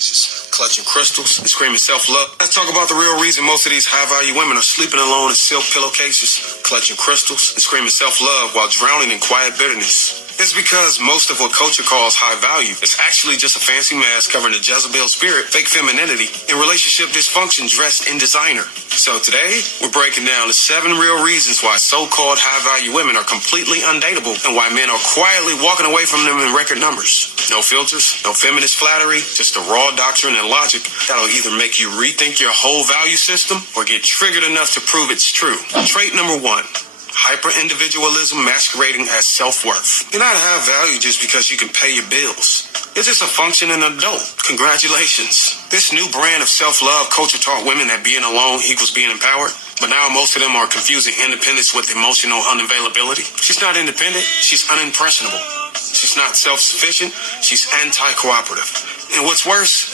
pillowcases, clutching crystals, and screaming self-love. Let's talk about the real reason most of these high-value women are sleeping alone in silk pillowcases, clutching crystals, and screaming self-love while drowning in quiet bitterness. It's because most of what culture calls high value is actually just a fancy mask covering the Jezebel spirit, fake femininity, and relationship dysfunction dressed in designer. So today, we're breaking down the 7 real reasons why so-called high-value women are completely undateable and why men are quietly walking away from them in record numbers. No filters, no feminist flattery, just the raw doctrine and logic that'll either make you rethink your whole value system or get triggered enough to prove it's true. Trait number 1. Hyper-individualism masquerading as self-worth. You're not high value just because you can pay your bills. You're just a functioning adult. Congratulations. This new brand of self-love culture taught women that being alone equals being empowered. But now most of them are confusing independence with emotional unavailability. She's not independent. She's unimpressionable. She's not self-sufficient. She's anti-cooperative. And what's worse,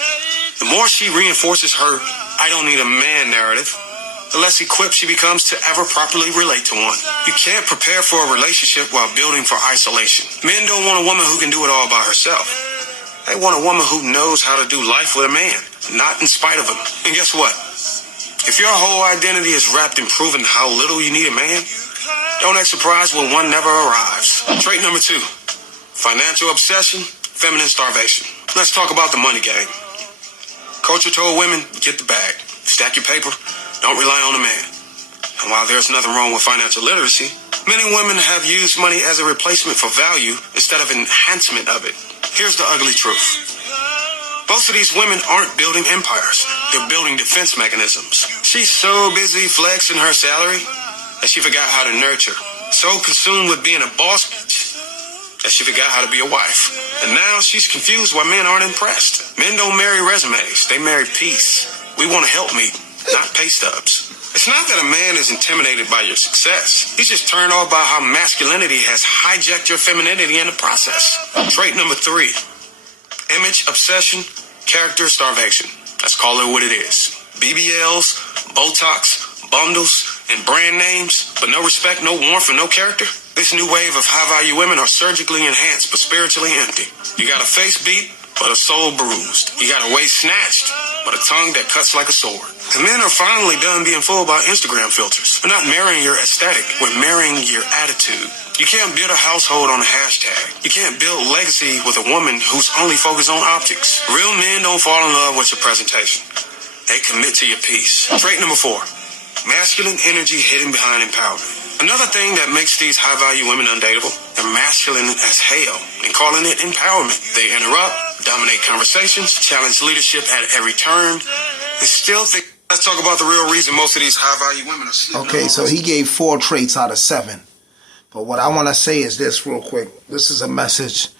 the more she reinforces her "I don't need a man" narrative, the less equipped she becomes to ever properly relate to one. You can't prepare for a relationship while building for isolation. Men don't want a woman who can do it all by herself. They want a woman who knows how to do life with a man, not in spite of him. And guess what? If your whole identity is wrapped in proving how little you need a man, don't act surprised when one never arrives. Trait number 2. Financial obsession, feminine starvation. Let's talk about the money game. Culture told women, get the bag, stack your paper, don't rely on a man. And while there's nothing wrong with financial literacy, many women have used money as a replacement for value instead of enhancement of it. Here's the ugly truth. Most of these women aren't building empires. They're building defense mechanisms. She's so busy flexing her salary that she forgot how to nurture. So consumed with being a boss bitch that she forgot how to be a wife. And now she's confused why men aren't impressed. Men don't marry resumes. They marry peace. We want to help me, not pay stubs. It's not that a man is intimidated by your success. He's just turned off by how masculinity has hijacked your femininity in the process. Trait number 3. Image obsession, character starvation. Let's call it what it is. BBLs, Botox, bundles, and brand names, but no respect, no warmth, and no character. This new wave of high-value women are surgically enhanced but spiritually empty. You got a face beat, but a soul bruised. You got a waist snatched, but a tongue that cuts like a sword. And men are finally done being fooled by Instagram filters. We're not marrying your aesthetic, we're marrying your attitude. You can't build a household on a hashtag. You can't build legacy with a woman who's only focused on optics. Real men don't fall in love with your presentation. They commit to your piece. Trait number 4. Masculine energy hidden behind empowerment. Another thing that makes these high-value women undateable, they're masculine as hell and calling it empowerment. They interrupt, dominate conversations, challenge leadership at every turn, and still think. Let's talk about the real reason most of these high-value women are sleeping. Okay, so he gave 4 traits out of 7. But what I want to say is this real quick. This is a message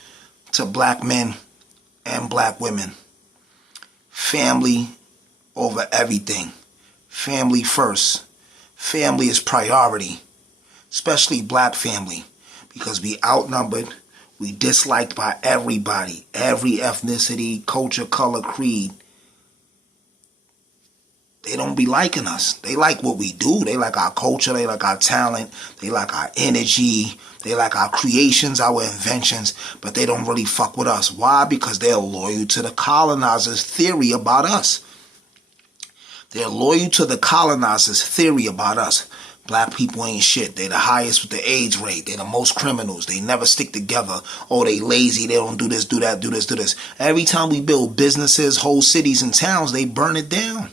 to black men and black women. Family over everything. Family first. Family is priority. Especially black family. Because we outnumbered. We disliked by everybody. Every ethnicity, culture, color, creed. They don't be liking us. They like what we do. They like our culture. They like our talent. They like our energy. They like our creations, our inventions. But they don't really fuck with us. Why? Because they're loyal to the colonizers' theory about us. They're loyal to the colonizers' theory about us. Black people ain't shit. They the highest with the AIDS rate. They the most criminals. They never stick together. Oh, they lazy. They don't do this, do that, do this, do this. Every time we build businesses, whole cities and towns, they burn it down.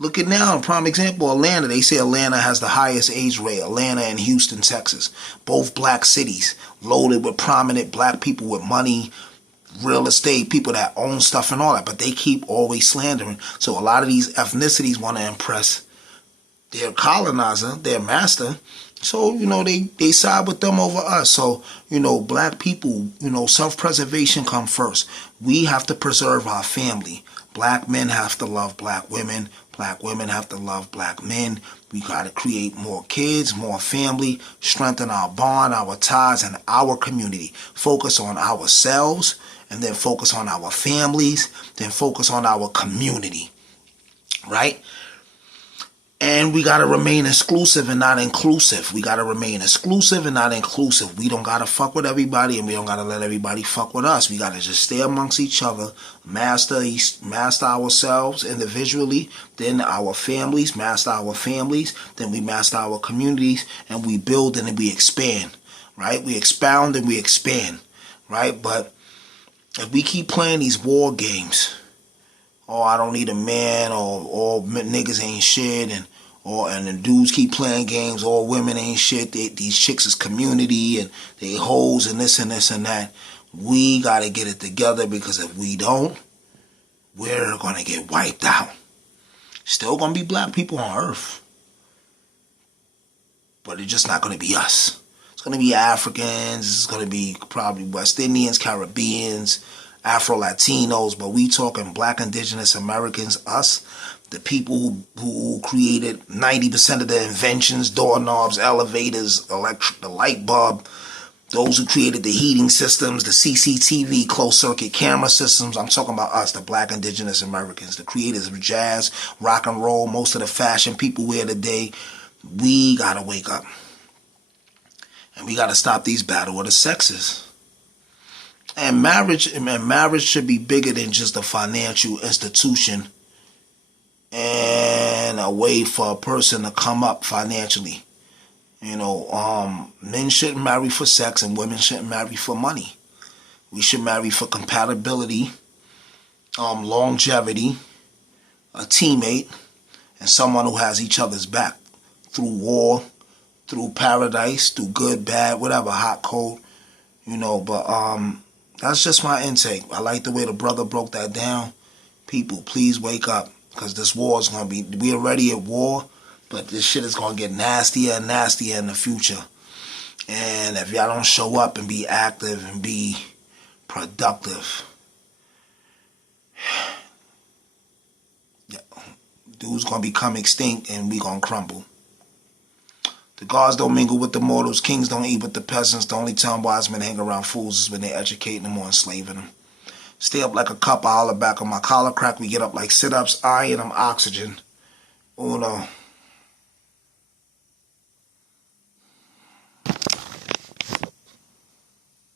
Look at now, prime example, Atlanta. They say Atlanta has the highest AIDS rate. Atlanta and Houston, Texas. Both black cities, loaded with prominent black people with money, real estate, people that own stuff and all that. But they keep always slandering. So a lot of these ethnicities want to impress their colonizer, their master. So, they side with them over us. So, black people, self-preservation come first. We have to preserve our family. Black men have to love black women. Black women have to love black men. We got to create more kids, more family, strengthen our bond, our ties, and our community. Focus on ourselves, and then focus on our families, then focus on our community. Right? And we got to remain exclusive and not inclusive. We got to remain exclusive and not inclusive. We don't got to fuck with everybody, and we don't got to let everybody fuck with us. We got to just stay amongst each other, master ourselves individually, then our families, master our families, then we master our communities, and we build and then we expand, right? We expound and we expand, right? But if we keep playing these war games, oh, I don't need a man, or all niggas ain't shit, and the dudes keep playing games, all women ain't shit, these chicks is community, and they hoes, and this and this and that. We gotta get it together, because if we don't, we're gonna get wiped out. Still gonna be black people on earth, but it's just not gonna be us. It's gonna be Africans, it's gonna be probably West Indians, Caribbeans, Afro-Latinos, but we talking black indigenous Americans, us, the people who created 90% of the inventions, doorknobs, elevators, the light bulb, those who created the heating systems, the CCTV, closed circuit camera systems. I'm talking about us, the black indigenous Americans, the creators of jazz, rock and roll, most of the fashion people wear today. We gotta wake up. And we gotta stop these battle of the sexes. And marriage should be bigger than just a financial institution and a way for a person to come up financially. Men shouldn't marry for sex, and women shouldn't marry for money. We should marry for compatibility, longevity, a teammate, and someone who has each other's back through war, through paradise, through good, bad, whatever, hot, cold, but that's just my intake. I like the way the brother broke that down. People, please wake up, because this war is going to be, we're already at war, but this shit is going to get nastier and nastier in the future. And if y'all don't show up and be active and be productive, dudes going to become extinct and we going to crumble. The gods don't mingle with the mortals, kings don't eat with the peasants. The only time wise men hang around fools is when they're educating them or enslaving them. Stay up like a cup, I holler back on my collar crack. We get up like sit-ups, iron, I'm oxygen. Uno.